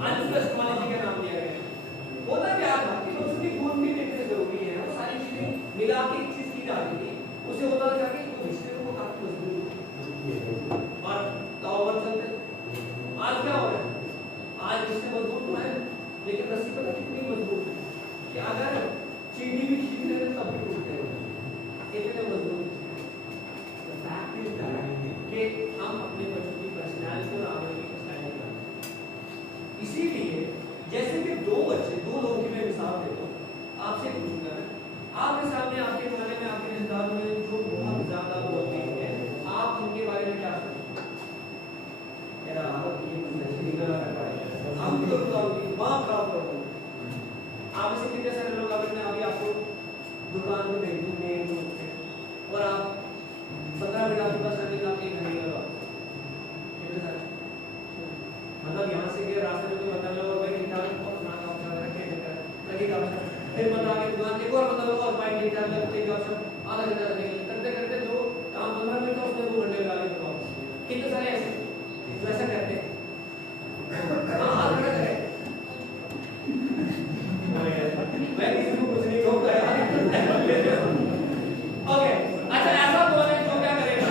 अनस्ट्रेसमोलॉजी का नाम दिया गया है। होता क्या था कि बच्चों की खून की थिकनेस जो भी है वो सारी चीजें मिला के एक चीज की जाती थी, उसे होता था कि वो रिश्ते को काफी मजबूत और ताकतवर चलते। आज क्या हो रहा है? आज रिश्ते मजबूत तो है लेकिन रस्सी पता कितनी मजबूत है कि अगर चीनी भी खींच लेते तब भी टूटते हैं, इतने मजबूत। फैक्ट इज दैट कि हम अपने बच्चों की पर्सनालिटी और आगे की पर्सनालिटी बनाते। इसीलिए जैसे कि दो लोगों की मैं मिसाल देता हूँ, आपसे पूछूंगा मैं, आपके सामने आपके खाने में आपके रिश्तेदारों में जो बहुत ज्यादा बोलते हैं, आप उनके बारे में क्या सोचते हैं? यार आप ये नशे का हम तो दिमाग खराब कर दो। आप ऐसे कितने सारे लोग अगर मैं अभी आपको दुकान में भेज दूँ और आप 15 मिनट आपका सर्विस आपके घर ही लगा, कितने सारे मतलब यहाँ से गए रास्ते में कोई बता लो और भाई ठीक ठाक और ना काम चल रहा है लगेगा फिर बता के दुकान एक और बता लो और भाई ठीक ठाक लगते हैं सब आधा घंटा लगेगा करते करते जो काम 15 मिनट का उसने 2 घंटे लगा लिया। तो कितने सारे ऐसे वैसा करते हैं। हाँ हाथ खड़ा करें मैं किसी को कुछ नहीं कहूँगा यार। ओके अच्छा ऐसा बोले तो क्या करेगा?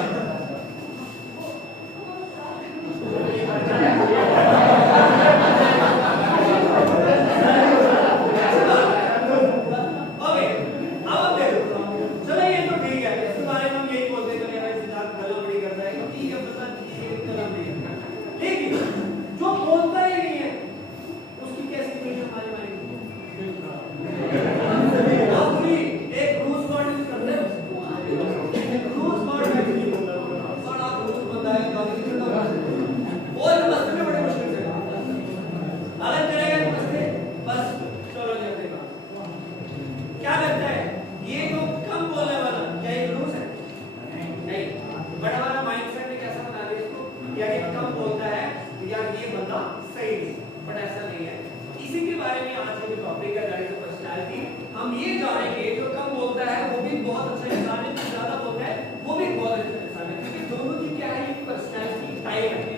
हम ये जानेंगे जो कम बोलता है वो भी बहुत अच्छा इंसान है, जो ज्यादा बोलता है वो भी बहुत अच्छा इंसान है, क्योंकि दोनों की क्या है पर्सनैलिटी टाइप है।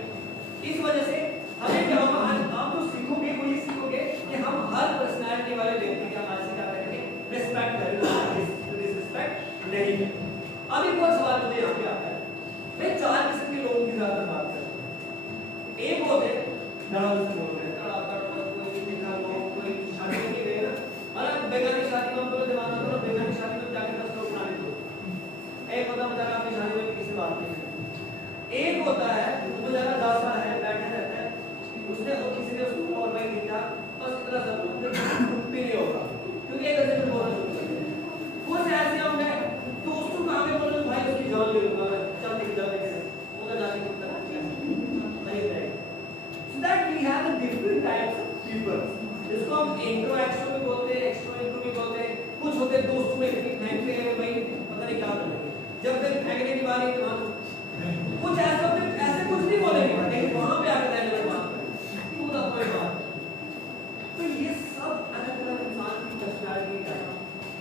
इस वजह से हमें क्या होगा, आज आप जो सीखोगे वो ये सीखोगे कि हम हर पर्सनैलिटी वाले व्यक्ति के हमारे से क्या करेंगे, रिस्पेक्ट करेंगे, डिसरिस्पेक्ट नहीं करेंगे। अब एक और सवाल मुझे यहाँ पे आता है, मैं 4 किस्म के लोगों की ज्यादा बात कर रहा हूँ। एक होते नाराज बोल रहे हैं, कोई शादी नहीं गए ना, मतलब बेगानी शादी में बोले दीवाना करो, बेगानी शादी में जाके 10 लोग बनाने दो। एक होता है बेचारा अपनी शादी में किसी बात नहीं है। एक होता है वो बेचारा 10 साल है बैठे रहता है, उसने और किसी ने उसको और भाई दिखा बस इतना सब कुछ भी नहीं होगा क्योंकि एक ऐसे में बोलना शुरू कर दिया। कुछ ऐसे होंगे तो उसको आगे बोलो भाई उसकी जान ले लूंगा चल दिख जा देखे उधर जाके कुछ करना नहीं रहेगा। So that we have the different types of people, जिसको हम इंट्रो एक्सट्रो भी बोलते हैं, एक्सट्रो इंट्रो भी बोलते हैं। कुछ होते हैं दोस्तों में इतनी फेंकते हैं भाई पता नहीं क्या करेंगे, जब तक फेंकने की बारी है कुछ ऐसे होते हैं, ऐसे कुछ नहीं बोलेंगे लेकिन वहां पे आकर जाने बात पूरा कोई बात। तो ये सब अलग अलग इंसान की पर्सनालिटी है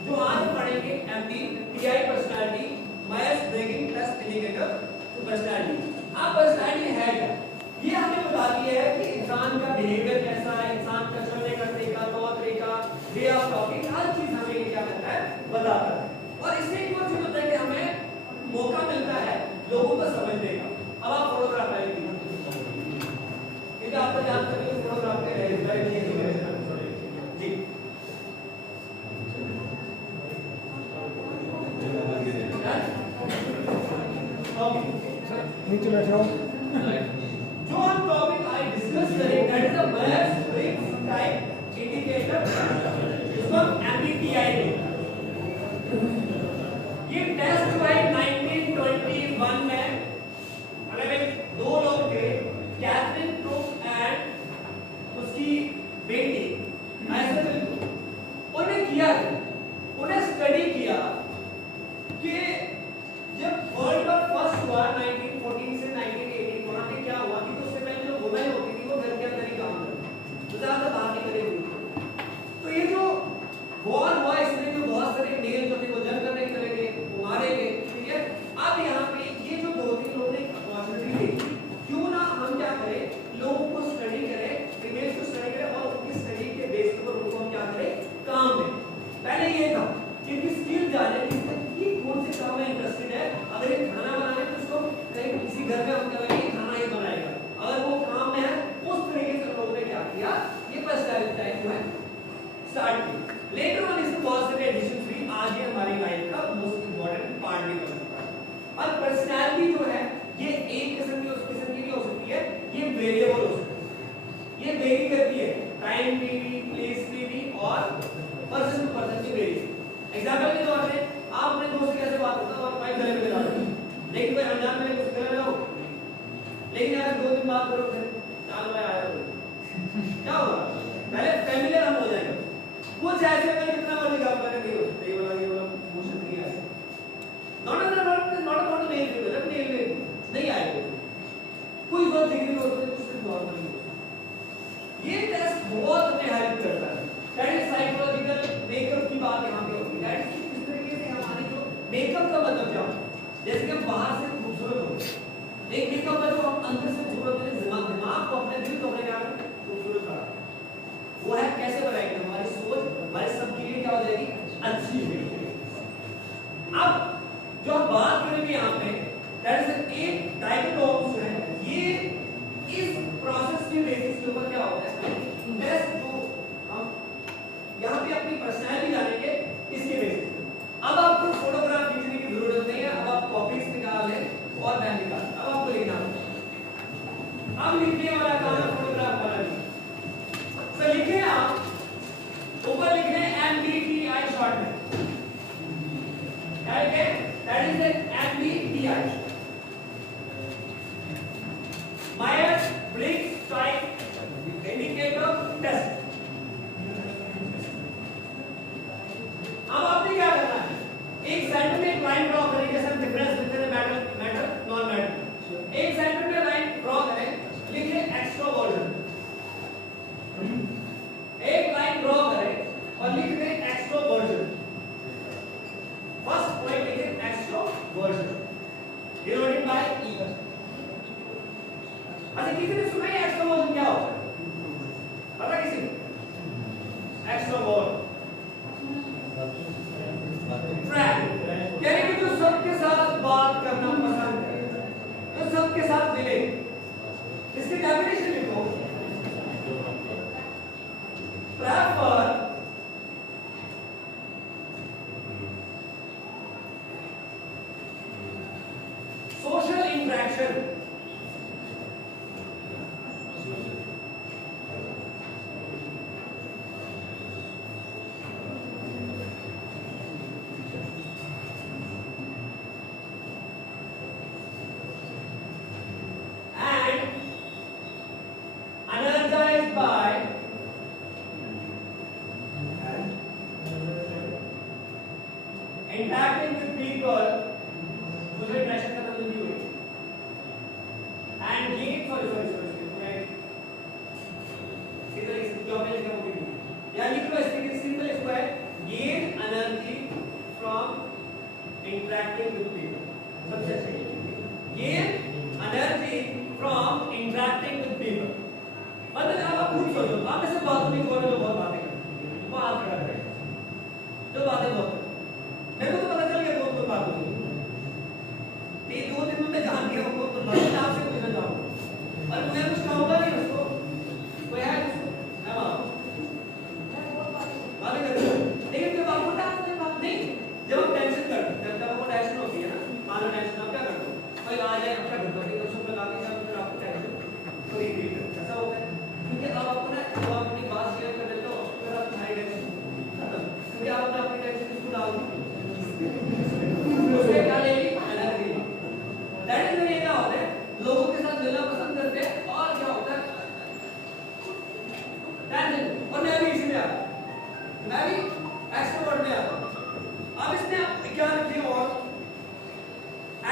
जो आज पढ़ेंगे। MBTI personality, Myers Briggs test indicator personality. आप पर्सनालिटी है क्या, ये हमें बताती है कि इंसान का बिहेवियर कैसा है, इंसान का चलने का तरीका, तौर तरीका, वे ऑफ टॉकिंग, हर चीज हमें ये क्या करता है, बताता है। और इससे एक और चीज होता है कि हमें मौका मिलता है लोगों को समझने का। अब आप फोटोग्राफ आएंगे क्योंकि आपको जानते हैं कि फोटोग्राफ के जी नीचे बैठ जाओ। जो हम टॉपिक आज डिस्कस करेंगे that is the Myers Briggs type indicator, जिसको हम MBTI ये टेस्ट हुआ 1921 में। अगर एक 2 लोग थे, कैथरीन ब्रूक एंड उसकी बेटी एलिजाबेथ ब्रूक, उन्होंने किया, उन्हें स्टडी किया कि जब वर्ल्ड वॉर फर्स्ट हुआ 1914 से 1918 ये वेरी करती है, टाइम पे भी, प्लेस पे भी और पर्सन टू पर्सन की वेरी। एग्जांपल के तौर पे आप अपने दोस्त के कैसे बात करते हो और भाई गले में लगा दो, लेकिन कोई अनजान में कुछ गले लगाओ, लेकिन अगर 2 दिन बात करो फिर चाल में आया तो क्या होगा, पहले फैमिलियर हम हो जाएंगे। कुछ ऐसे में कितना मर्जी काम करने नहीं हो सकते, ये वाला मोशन नहीं आएगा, नॉट अबाउट मेल फीमेल, अपने नहीं आएगा, कोई बात डिग्री में होता है कुछ सिर्फ नॉर्मल। ये टेस्ट बहुत हमें हेल्प करता है, दैट इज साइकोलॉजिकल मेकअप की बात यहाँ पे होगी, दैट इज किस तरीके से हमारे जो मेकअप का मतलब क्या होता है, जैसे कि हम बाहर से खूबसूरत होते हैं, एक मेकअप का जो हम अंदर से खूबसूरत होते हैं, दिमाग को अपने दिल को अपने क्या खूबसूरत करा, वो है कैसे बनाएंगे, हमारी सोच हमारे सबके लिए क्या हो जाएगी, अच्छी होगी। अब जो हम बात करेंगे यहाँ पे दैट इज एक डायग्नोस है, ये इस प्रोसेस के बेसिस के ऊपर क्या होता है, टेस्ट जो हम यहाँ पे अपनी पर्सनैलिटी जानेंगे इसके बेसिस पे। अब आपको फोटोग्राफ खींचने की जरूरत नहीं है, अब आप कॉपीज निकाल लें और पेन निकाल, अब आपको लिखना है, अब लिखने वाला काम है फोटोग्राफ वाला भी। तो लिखे आप ऊपर लिख रहे हैं MBTI शॉर्ट में, क्या लिखे, that is the MBTI, Myers Briggs type indicator test. अब आपने क्या करना है, एक सेंटर में एक लाइन ड्रॉ करें, जैसे हम डिफरेंस लिखते हैं मैटर नॉन मैटर, एक सेंटर में लाइन ड्रॉ करें, लिखे एक्सट्रोवर्जन, एक लाइन ड्रॉ करें और लिख दें एक्सट्रोवर्जन, फर्स्ट पॉइंट लिखें एक्सट्रोवर्जन डिनोटेड बाय ई। अच्छा किसी ने सुना है एक्सट्रोवर्जन क्या होता है, पता किसी को, एक्सट्रोवर्ट यानी कि जो सबके साथ बात करना पसंद है, जो सबके साथ मिले, इसकी डेफिनेशन लिखो, prefer social interaction interacting with people, social interaction का मतलब ये हुई, and gain sorry इधर इस जॉब में लिखा होगा यानी कि इसके सिंपल इसको है gain energy from interacting with people, सबसे अच्छा ये gain energy from interacting with people। मतलब आप खुद सोचो, आप ऐसे बात नहीं कर रहे, जो बहुत बातें कर रहे हैं, बात कर रहे हैं, जो बातें बहुत मेरे को तो पता चल गया कौन कौन बात होगी, 2 दिन में जान गया कौन कौन बात, आपसे पूछना चाहूंगा और मुझे कुछ कहूंगा नहीं उसको, कोई है मैं बातें करते हैं, लेकिन जब आपको बात नहीं, जब आप टेंशन करते हैं, जब आपको टेंशन होती है ना, मान लो टेंशन आप क्या करते हो, कोई आ जाए क्या करते हो, एक सब लगा के जब फिर आपको टेंशन तो रिपीट ऐसा होता है, क्योंकि अब आपको ना जब आप अपनी बात शेयर कर देते हो फिर आप सारी टेंशन क्योंकि आप अपनी टेंशन इसको डाल दो उसके क्या लेगी एनर्जी, दैट इज व्हेन क्या होता है, लोगों के साथ मिलना पसंद करते हैं और क्या होता है टेंशन। और मैं भी इसी में आता हूं, मैं भी एक्सट्रोवर्ट में आता हूं। अब इसमें क्या लिखिए और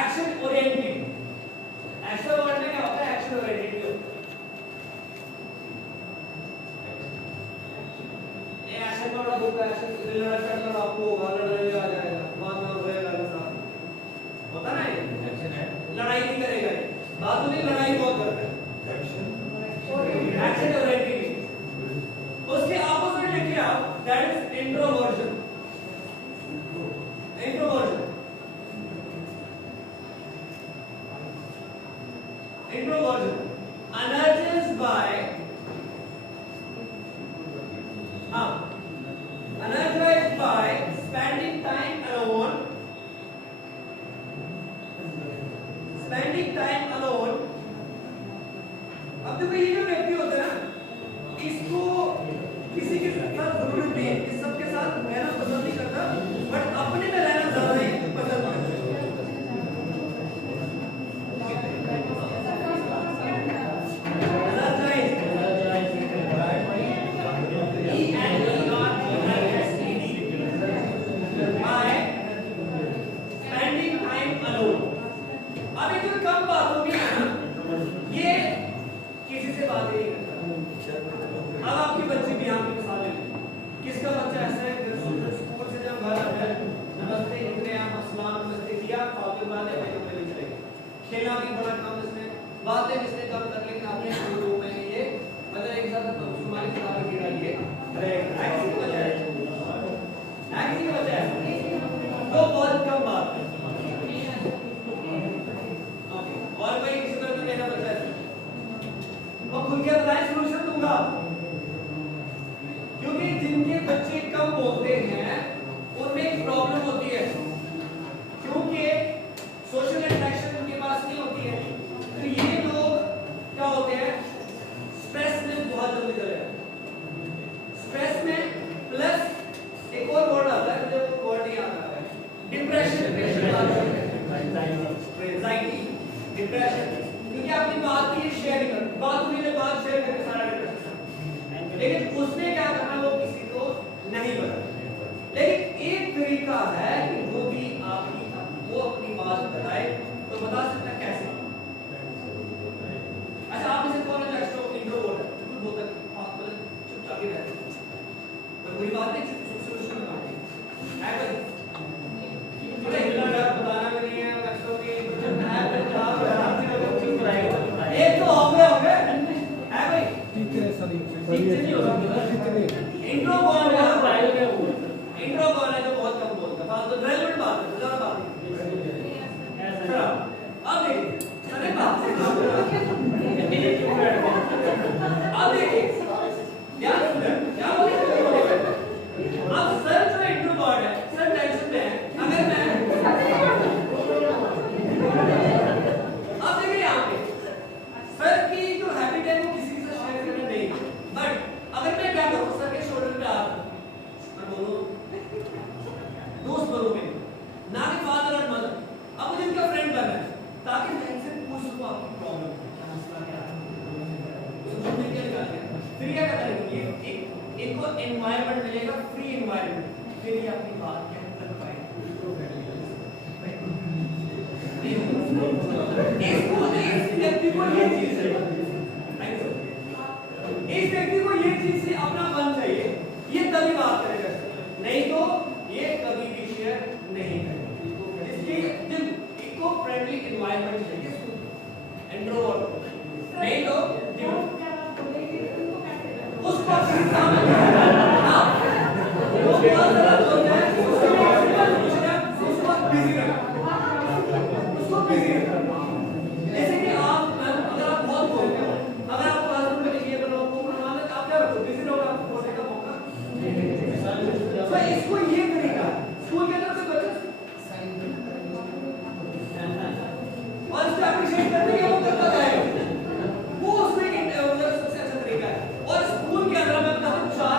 एक्शन ओरिएंटेड, एक्सट्रोवर्ट में क्या होता है, एक्शन ओरिएंटेड होता है, ये एक्शन का बड़ा बुक है, एक्शन लड़ा करना आपको होगा, लड़ने आ जाएगा, बाद में होएगा साथ होता ना, एक्शन है, लड़ाई नहीं करेगा, बात नहीं, लड़ाई बहुत करता है, एक्शन ओरिएंटेड। उसके ऑपोजिट लिखिए आप, that is introversion, introversion, introversion energized by energized by spending time alone, spending time alone इसको किसी के साथ जरूरत नहीं है, इस सबके साथ रहना पसंद नहीं करता, बट अपने में रहना ज्यादा ही पसंद करता है। किसका बच्चा ऐसा है स्कूल से जब घर आता है, नमस्ते इतने आप अस्सलाम नमस्ते किया, फालतू बात है भाई कमरे में चले गए, खेलना भी बड़ा कम, इसने बातें इसने कम कर, लेकिन आपने शुरू 2 महीने ये मतलब एक साथ तुम्हारी किताबें गिरा लिए रहेगा, ऐसी वजह है, ऐसी वजह है, तो बहुत कम बात है। और भाई किसी तरह मेरा बच्चा है और खुल के बताएं, सॉल्यूशन दूंगा, क्योंकि जिनके बच्चे कम बोलते हैं उनमें एक प्रॉब्लम होती है, क्योंकि सोशल इंटरेक्शन उनके पास नहीं होती है, तो ये लोग क्या होते हैं, स्ट्रेस में बहुत जल्दी चले जाते हैं। स्ट्रेस में प्लस एक और वर्ड आता है, मुझे वो वर्ड नहीं आता है, डिप्रेशन, एंजाइटी, डिप्रेशन, क्योंकि अपनी बात नहीं शेयर नहीं करते, बात हुई तो बात शेयर करके सारा डिप्रेशन, लेकिन उसने क्या करना वो किसी को नहीं पता। लेकिन एक तरीका है कि वो भी वो अपनी बात बताए, तो बता सकता कैसे। अच्छा, आप इसे कौन है जो इंट्रोवर्ट है, बिल्कुल बोलता है, चुपचाप ही रहता है, कोई बुरी बात नहीं, सॉल्यूशन है भाई, थोड़ा हिलना डर बताना भी नहीं है, एक्स्ट्रा की एक तो हो गया है भाई, नहीं हो सकता। इंट्रो कौन है जो बहुत कम बोलता है, फालतू रेलेवेंट बात है, ज्यादा बात नहीं। अब देखिए, अरे बात से अब देखिए क्या बोले, अब सर जो इंट्रोवर्ट है, सर टेंशन में है, अगर मैं अब देखिए यहाँ पे सर की जो हैबिट है वो किसी से शेयर करना नहीं, बट अगर मैं क्या करूँ, सर के शोल्डर पे हाथ मैं बोलूँ, दोस्त बनूं मैं, ना कि फादर और मदर, अब मुझे उनका फ्रेंड बनना है, ताकि मैं इनसे पूछ सकूं आपकी प्रॉब्लम क्या मसला क्या है, सुनने के लिए फिर क्या करेंगे, इनको एनवायरनमेंट मिलेगा, फ्री एनवायरनमेंट, फिर ये अपनी बात कह कर पाएंगे। इस व्यक्ति को ये चीज है, इस व्यक्ति को ये चीज से अपना मन चाहिए, ये तभी बात करेगा, नहीं तो ये कभी भी शेयर नहीं करेगा। इसके इको फ्रेंडली एनवायरनमेंट चाहिए, इंट्रोवर्ट, नहीं तो उसको बिजी रखना, उसको बिजी रखना। जैसे कि आप अगर आप बहुत बोलते हो, अगर आपको हस्बैंड में ये बनाओ वो बनाना, तो आप क्या करोगे, बिजी रहोगे, आपको बोलने का मौका। तो इसको ये तरीका स्कूल के तरफ से बच्चे और इसको अप्रिशिएट करते हैं, वो करता जाएगा, वो उसमें सबसे अच्छा तरीका है। और स्कूल के अंदर मैं बताता हूँ 4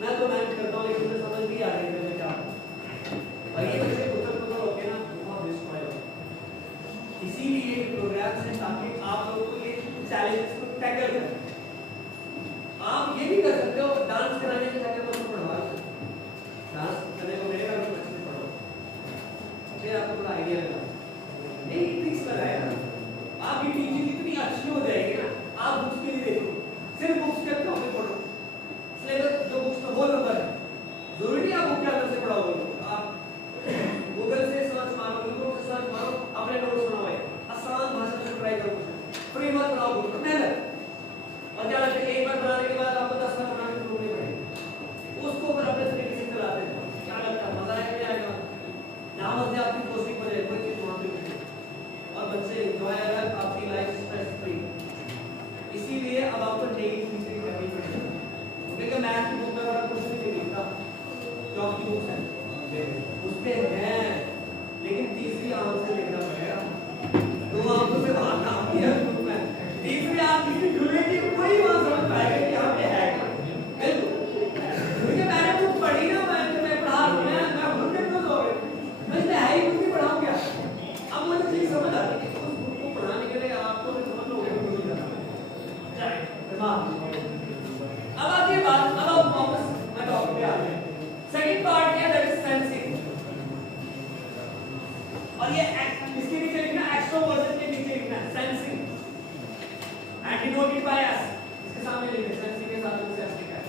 मैं तो मैनेज करता हूँ, लेकिन मुझे समझ नहीं आ रही है मैं क्या करूं। और ये वैसे कुछ होके ना बहुत डिस्ट्रॉय हो। इसीलिए प्रोग्राम्स है ताकि आप लोगों को ये चैलेंजेस को टैकल करें। आप ये भी कर सकते हो, डांस कराने के जाकर बच्चों को पढ़वा लो, डांस करने को मिलेगा तो बच्चे से पढ़ो, फिर आपको थोड़ा आइडिया मिलेगा। नहीं ट्रिक्स लगाए ना, आपकी टीचिंग इतनी अच्छी हो जाएगी ना, आप बुक्स भी नहीं देखो, सिर्फ बुक्स के टॉपिक पढ़ो, सिलेबस जो बुक्स का होल नंबर है, जरूरी नहीं आप बुक के अंदर से पढ़ोगे, आप गूगल से सर्च मारो, यूट्यूब से सर्च मारो, अपने नोट्स बनाओ, आसान भाषा में ट्राई करो, फ्रेमवर्क बनाओ, बुक मेहनत। और क्या लगता है एक बार बनाने के बाद आपको 10 बार बनाने की जरूरत नहीं पड़ेगी, उसको ऊपर अपने तरीके से चलाते जाओ। क्या लगता है मजा आएगा? नहीं आएगा? यहाँ से आपकी पोस्टिंग हो जाए, कोई चीज वहां पे और बच्चे एंजॉय करें, आपकी लाइफ स्ट्रेस फ्री। इसीलिए अब आपको नई चीजें करनी पड़ेगी, क्योंकि मैथ की बुक में बड़ा कुछ नहीं लिखता, जो आपकी बुक्स है उसपे है, लेकिन तीसरी आंख से लिखना पड़ेगा, 2 आंखों से वहां काम किया बुक में, तीसरी आंख किसी खुलेगी, कोई वहां समझ पाएगा कि यहाँ पे है क्या। बिल्कुल, क्योंकि मैंने बुक पढ़ी ना, मैं पढ़ा मैं खुद कंफ्यूज हो गया, मैं इसमें है ही कुछ नहीं पढ़ाऊं क्या। अब मुझे चीज समझ आती है कि उस बुक को पढ़ाने के लिए आपको भी समझ लोगे कुछ नहीं करना। अब आगे बात, अब आप वापस मैं टॉपिक पे आ गए। सेकंड पार्ट क्या, दैट इज सेंसिंग, और ये इसके नीचे लिखना, एक्सट्रोवर्जन के नीचे लिखना sensing and denoted by S, इसके सामने लिखना सेंसिंग के साथ सेंस लिखा है।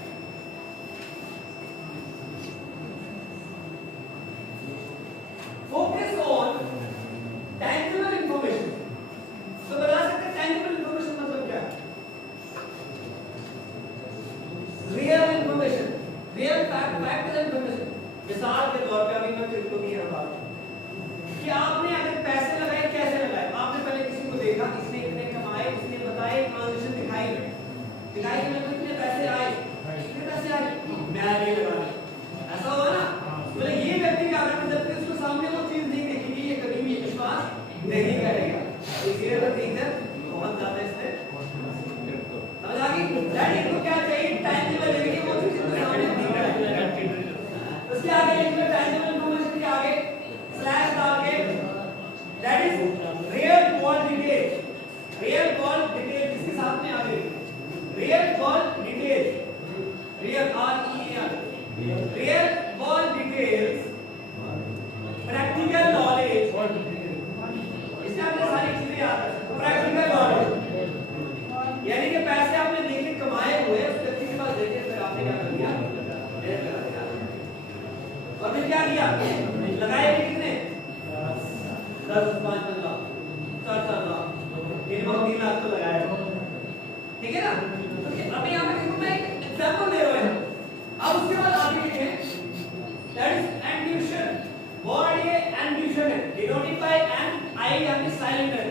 फोकस ऑन टैंजिबल इंफॉर्मेशन, तो बता सकते हैं टैंजिबल इंफॉर्मेशन मतलब क्या है? Real information, real fact information. मिसाल के तौर पे अभी मैं क्रिप्टो की बात कि आपने अगर पैसे लगाए, कैसे लगाए? आपने पहले किसी को देखा, इसने इतने कमाए, इसने बताए, ट्रांजैक्शन दिखाई कि मेरे को इतने पैसे आए, कितने पैसे आए, मैं ये लगा लिया, ऐसा हुआ ना। बोले ये व्यक्ति क्या करता है, जब तक उसको सामने वो चीज नहीं दिखेगी, ये कभी भी विश्वास नहीं करेगा। इसलिए बहुत ज्यादा इसमें समझ आ गई। दैट को क्या चाहिए, टैंजिबल, देखिए वो चीज सामने दिख रहा है, उसके आगे लिखना टैंजिबल इंफॉर्मेशन के आगे स्लैश डाल के, that is real world detail, real world detail इसके साथ में आगे real world detail, real REAL, real world details, practical knowledge, इससे आपने सारी चीजें याद रखना। प्रैक्टिकल नॉलेज यानी कि पैसे आपने देखे कमाए हुए, उस व्यक्ति के पास देखे, फिर आपने क्या कर दिया, और फिर क्या किया, लगाए कितने, 10, 5 लाख, 4 लाख, 3 लाख तो लगाया, ठीक है ना। अभी यहाँ पे मैं एक एग्जांपल दे रहा हूँ, अब उसके बाद आगे लिखें, दैट इज एंड्यूशन, वर्ड ये एंड्यूशन है, डिनोटेड बाय एन आई यानी साइलेंट है,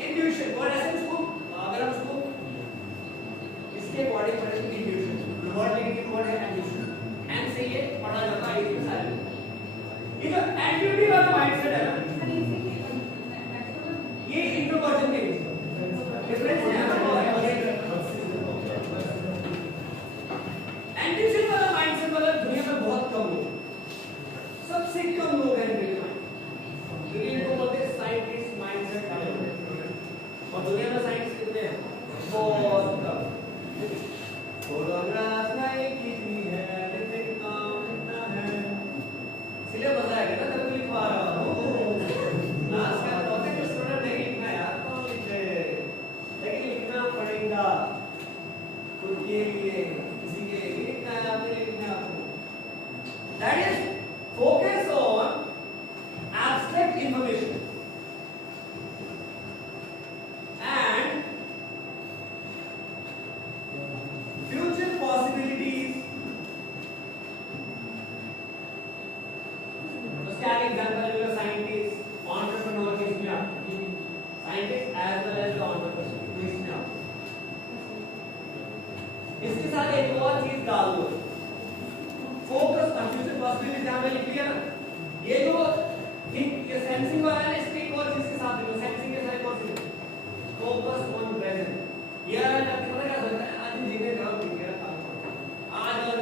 एंड्यूशन वर्ड ऐसे उसको अगर हम उसको इसके अकॉर्डिंग पढ़ेंगे, एंड्यूशन वर्ड लेकिन वर्ड है एंड्यूशन, एन से ये पढ़ा जाता है, ये साइलेंट। ये जो एक्टिविटी वाला माइंडसेट है ना, ये इंट्रोवर्जन के बीच डिफरेंस है। एंटिसिपेट वाला माइंडसेट वाला दुनिया में बहुत कम लोग, सबसे कम लोग हैं दुनिया में, दुनिया को बोलते हैं साइंटिस्ट माइंडसेट है, और दुनिया में साइंस कितने हैं, बहुत कम। फोटोग्राफ नहीं खींचनी है, लेकिन काम करना है, इसलिए मजा आएगा ना जब लिखवा रहा हूँ। क्लास का टॉपिक स्टूडेंट नहीं लिखना यार, कौन लिखे, लेकिन लिखना पड़ेगा खुद के लिए, किसी के लिए लिखना है, आपने लिखना है आपको। That is focus on abstract information and future possibilities. उसके आगे एग्जांपल ले लो, साइंटिस्ट, एंटरप्रेन्योर के इसमें आप scientist as well as entrepreneur इसमें आप इसके साथ एक और चीज डाल दो, फोकस ऑन फ्यूचर पॉसिबिलिटीज। यहां पे लिख लिया ना, ये जो ये सेंसिंग वाला है, इसके एक और चीज के साथ देखो, सेंसिंग के साथ एक और चीज, फोकस ऑन प्रेजेंट। ये आपको पता क्या होता है, आज जीने का ठीक है, आज और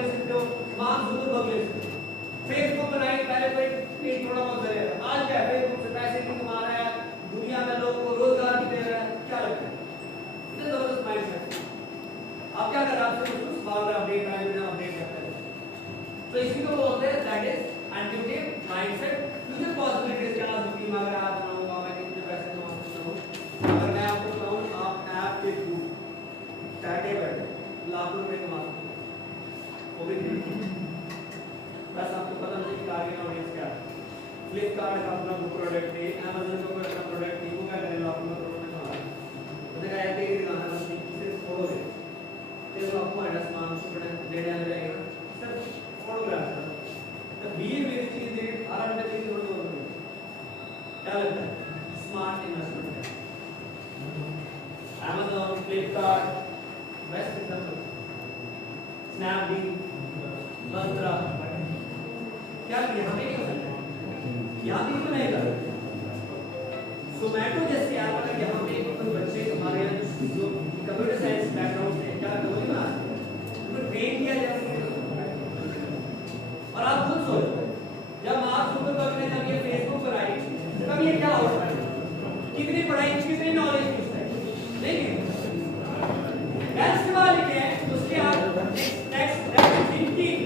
ले सकते हो, मार्क जुकरबर्ग ले सकते हो। फेसबुक बनाए पहले तो एक थोड़ा बहुत चलेगा, आज क्या है फेसबुक से पैसे भी कमा रहा है, दुनिया में लोगों को रोजगार भी दे रहा है, क्या लगता है? इतना जबरदस्त माइंडसेट। आप क्या कर रहे हैं? आपसे कुछ बार अपडेट आए बिना अपडेट करते हैं। तो इसी को बोलते हैं that is attitude mindset. Future possibilities क्या आ सकती है? मैं अगर ऐप बनाऊंगा, मैं कितने पैसे कमा सकता हूं? अगर मैं आपको बताऊं आप ऐप के थ्रू बैठे बैठे लाखों रुपए कमा सकते हो, वो भी बस आपको पता नहीं कि टारगेट ऑडियंस क्या है। फ्लिपकार्ट का अपना प्रोडक्ट है, अमेज़न का कोई अपना प्रोडक्ट है, वो क्या करें लाखों में करोड़ों में कमा रहे हैं। तो देखा है कि दिखाना बस सिर्फ फोटो दे, फिर आपको एड्रेस मान सुपड़े लेने आ जाएगा सर फोटोग्राफ है। तो 20 मेरी चीज दे 18 घंटे की थोड़ी और नहीं, क्या लगता है? स्मार्ट इन्वेस्टमेंट है। Amazon, Flipkart, best example, Snapdeal, Myntra, क्या यहाँ पे नहीं हो सकता? यहाँ भी तो नहीं कर Zomato जैसे ऐप अगर यहाँ पे कोई बच्चे हमारे यहाँ जो कंप्यूटर साइंस बैकग्राउंड से क्या करोगे ना, उनको ट्रेन किया जाए। और आप खुद सोचो जब मार्क जुकरबर्ग ने जब ये फेसबुक बनाई तब ये क्या होता है? कितनी पढ़ाई कितनी नॉलेज थी उस टाइम? लेकिन नेक्स्ट वाले क्या है उसके आप next thinking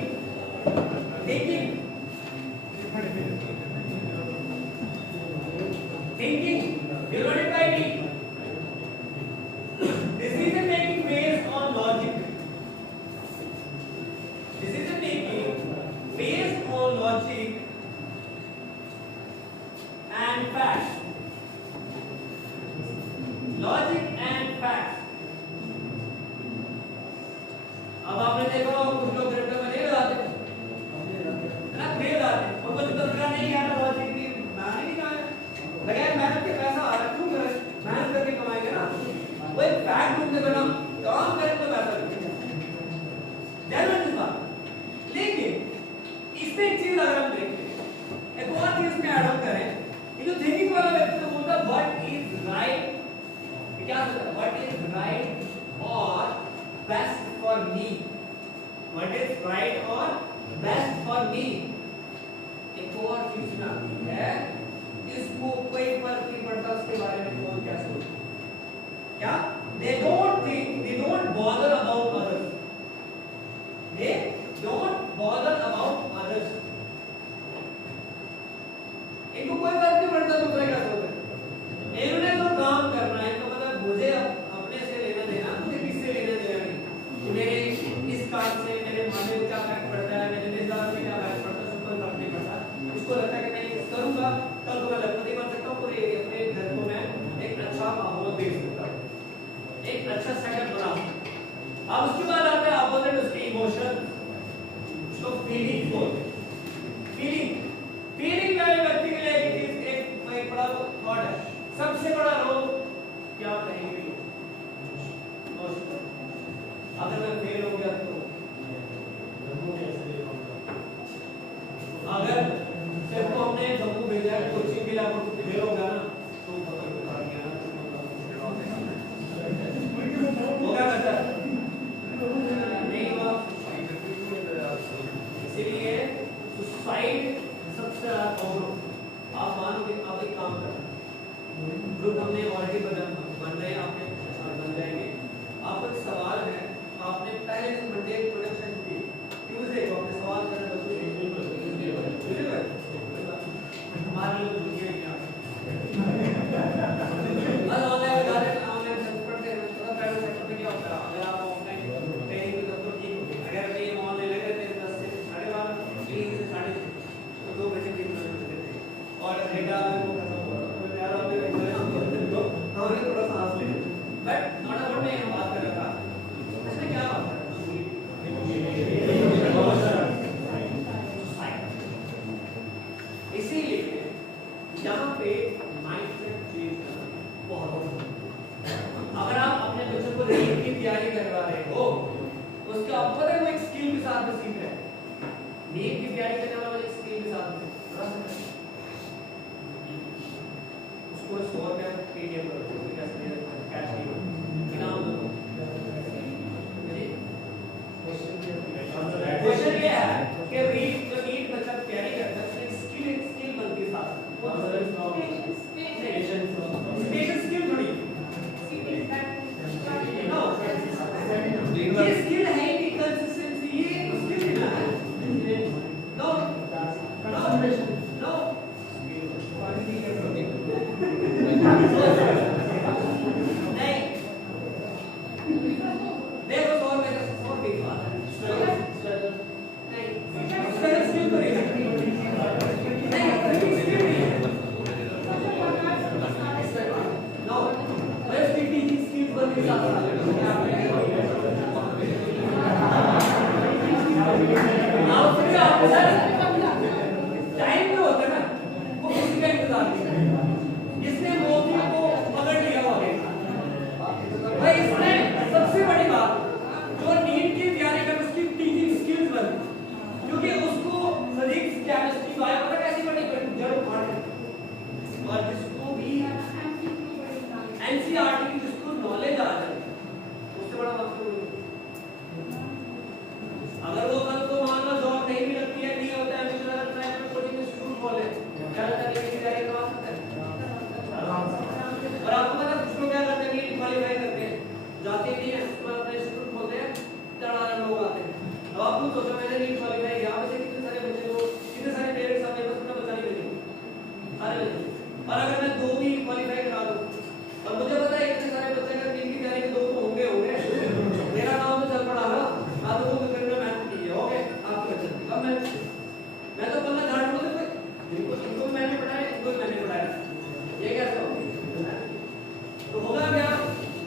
divided by d, decision making based on logic, decision making based on logic and facts, logic and facts। अब आपने देखा कुछ लोग क्रिप्टो में नहीं लगाते ना, फेल आते हैं, उनको जो तरीका नहीं आता लॉजिक भी मैंने नहीं कहा लगाया, मेहनत के पैसा आ रहा क्यों करे, मेहनत करके कमाएंगे ना, वो एक फैक्ट ढूंढने बना काम करें तो पैसा मिलेगा, जनरल इस बात। लेकिन इसमें एक चीज अगर हम देखें, एक और चीज में ऐड ऑन करें, ये जो थिंकिंग वाला व्यक्ति तो बोलता है व्हाट इज राइट, क्या सोचता है व्हाट इज राइट और best for me, what is right और बेस्ट फॉर मी। एक और चीज में आती है इसको कोई फर्क नहीं पड़ता उसके बारे में कौन क्या सोचता है, क्या they don't think, they don't bother about others, they don't bother about others, इनको कोई फर्क नहीं पड़ता दूसरे क्या सोचता है। इन्होंने तो काम करना है, तो मतलब मुझे अपने से लेना देना, मुझे किससे लेना देना नहीं, मेरे इस काम से मेरे माने को क्या फर्क पड़ता है, मेरे रिश्तेदार से क्या फर्क पड़ता है, सब कोई फर्क नहीं पड़ता। उसको लगता है कि मैं करूंगा कल को मैं लखपति बन सकता हूँ, पूरे अपने घर को मैं एक अच्छा माहौल दे सकता हूँ, एक अच्छा सेटअप बना सकता हूँ। अब उसके बाद आता है अपोजिट उसके इमोशन, उसको फीलिंग बोलते हैं। फीलिंग का व्यक्ति के लिए एक बड़ा थॉट है, सबसे बड़ा रोल क्या कहेंगे लोग, अगर मैं फेल हो गया तो अगर सिर्फ को हमने जम्मू भेजा है कोचिंग के लिए आपको फेल हो गया ना तो वो क्या करता है नहीं हुआ, इसीलिए सुसाइड सबसे ज्यादा कॉमन। आप मानोगे आप एक काम करना, ग्रुप हमने ऑलरेडी बन रहे हैं, आपने बन जाएंगे। आपको एक सवाल है, आपने पहले दिन मंडे प्रोडक्शन की, ट्यूसडे को आपने सवाल करना हमारे लोग दुनिया क्या बस ऑनलाइन पढ़ते हैं, थोड़ा प्राइवेट सेक्टर में क्या होता है, अगर आप ऑफलाइन ट्रेनिंग में तो ठीक होगी, अगर मैं ये ऑनलाइन लगे थे 10 से 12:30 3 से 6:30 तो 2 घंटे 3 घंटे देते थे और डेटा वो खत्म हो रहा तो यार आप तो हमने थोड़ा सांस ले, बट नॉट अबाउट मैं बात कर रहा था इसमें क्या बात है इसीलिए यहाँ पे माइंडसेट चेंज करना बहुत जरूरी। अगर आप अपने बच्चों को नीट की तैयारी करवा रहे हो, उसके आपको पता है वो एक स्किल के साथ में सीख रहे हैं, नीट की तैयारी करने वाला एक स्किल के साथ में उसको 100 रुपया पेटीएम करो, कैश नहीं इनाम दो, टाइम जो होता है ना वो किसी का इंतजार नहीं करता। जिसने मोदी को पकड़ लिया वो आगे भाई। इसमें सबसे बड़ी बात जो नीट की तैयारी कर उसकी टीचिंग स्किल्स बनी, क्योंकि उसको फिजिक्स केमिस्ट्री बायो पता कैसी पढ़नी जड़ उखाड़, और जिसको भी एनसीईआरटी की जिसको नॉलेज आ जाए उससे बड़ा मकसद नहीं। अगर वो कल को मान लो जॉब नहीं भी लगती है, नहीं होता है, अगर प्राइवेट कोचिंग इंस्टीट्यूट खोले ज्यादा तरीके की तैयारी करवा सकते हैं। और आपको पता है कुछ लोग क्या करते हैं, नीट क्वालीफाई करते हैं, जाते नहीं है, उसमें अपना इंस्टीट्यूट खोलते हैं, 4 लोग आते हैं। अब आप खुद सोचो, मैंने नीट क्वालीफाई किया, वैसे कितने सारे बच्चे लोग, कितने सारे पेरेंट्स अपने बस अपना बच्चा नहीं भेजेंगे, सारे बच्चे। और अगर मैं 2 भी क्वालीफाई करा दूं, और मुझे पता है इतने सारे बच्चे अगर नीट की तैयारी के 2 तो होंगे मेरा काम तो चल पड़ा ना, आप लोगों को करना मेहनत की है, ओके आपको बच्चे। अब मैं तो पन्ना झाड़ दूं, इनको मैंने पढ़ाया, इनको मैंने पढ़ाया, ये कैसे हो? तो होगा क्या?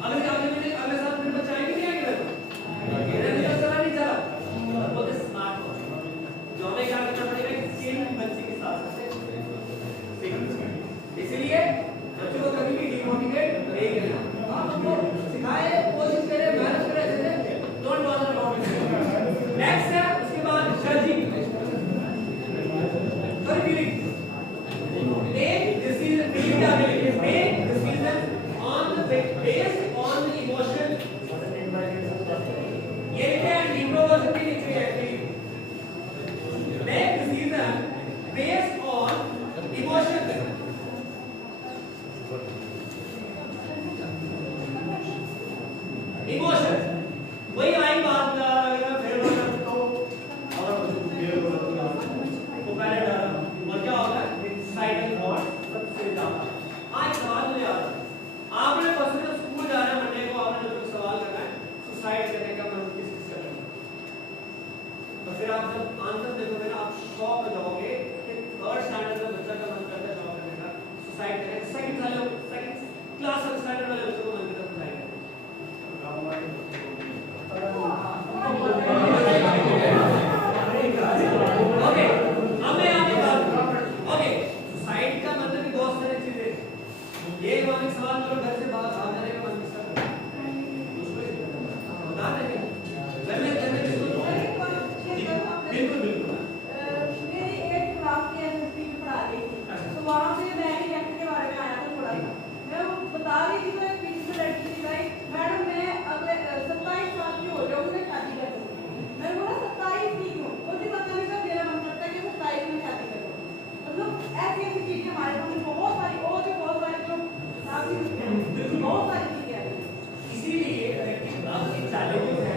अगले साल फिर बच्चे आएंगे नहीं आएंगे? मेरे लिए चला नहीं चला, बहुत स्मार्ट हो। जो हमें क्या करना पड़ेगा, स्किल बच्चे के साथ इसलिए बच्चों को कभी भी डिमोटिवेट नहीं करना। आप उनको सिखाए, कोशिश करें, मेहनत करें, ऐसे don't bother about it. Next है उसके बाद judging, sorry feeling. Make decision on the based on the emotion. ये लिखे हैं, इंट्रोवर्जन भी लिखे हैं। Make decision based on emotion. Emotion वही आई बात, अगर मैं फेल हो जाता हूं और तो पहले डर और क्या होता है, सुसाइडल थॉट सबसे ज्यादा। आज सवाल मुझे आता है, आपने पर्सनल स्कूल जा रहे हैं मंडे को, आपने जो सवाल करना है सुसाइड करने का मन किस करना है, तो फिर आप जब आंसर देखोगे ना आप शॉक हो जाओगे कि 3rd स्टैंडर्ड में बच्चा का मन करता है जॉब करने का, सुसाइड करने। सेकंड क्लास स्टैंडर्ड वाले बच्चों को